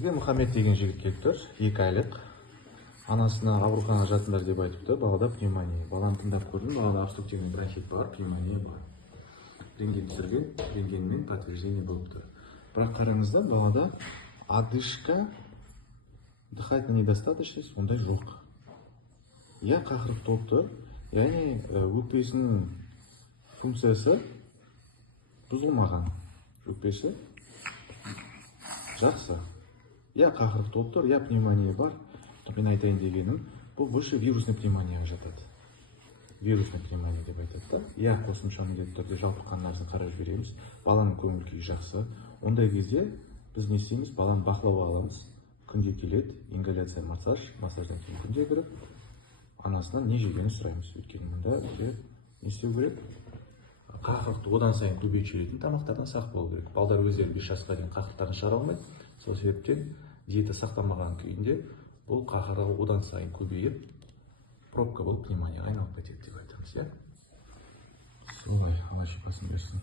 Бізге Мұхаммед деген жігіт келіп тұр, 2 айлық. Анасына аурухана жатыңдар деп айтыпты, балада пневмония. Баланы тыңдап көрдім, балада обструктивный бронхит бар, пневмония бар. Рентген түсірген, рентгенмен подтверждение болып тұр. Бірақ қараңыздар, балада одышка, дыхательная недостаточность ондай жоқ. Я қақырық толып тұр, яғни өкпесінің функциясы бұзылмаған. Өкпесі жақсы. Я қақырық толып тұр, я пневмония бар. Мен айтайын дегенім, бұл больше вирусный пневмонияға жатады. Вирусный пневмония деп айтады. Я қосымша міндетті түрде жалпы қаннарын қарап жібереміз. Баланың көңіл күйі жақсы. Ондай кезде біз не істейміз? Баланы бақылауға аламыз. Күнде келеді, ингаляция массаждан кейін күнде кіріп, анасынан не жегенін сұраймыз. Өйткені мұнда не істеу керек? Қақырықты одан сайын көбейіп жіберетін тамақтардан сақ болу керек. Балдар өздері 5 жасқа дейін қақырықтарын шығара алмайды. Сол себептен диета сақталмаған күйінде бұл қақырығы одан сайын көбейіп, пробка болып пневмонияға айналып кетеді деп айтамыз, иә? Солай, Алла шипасын берсін.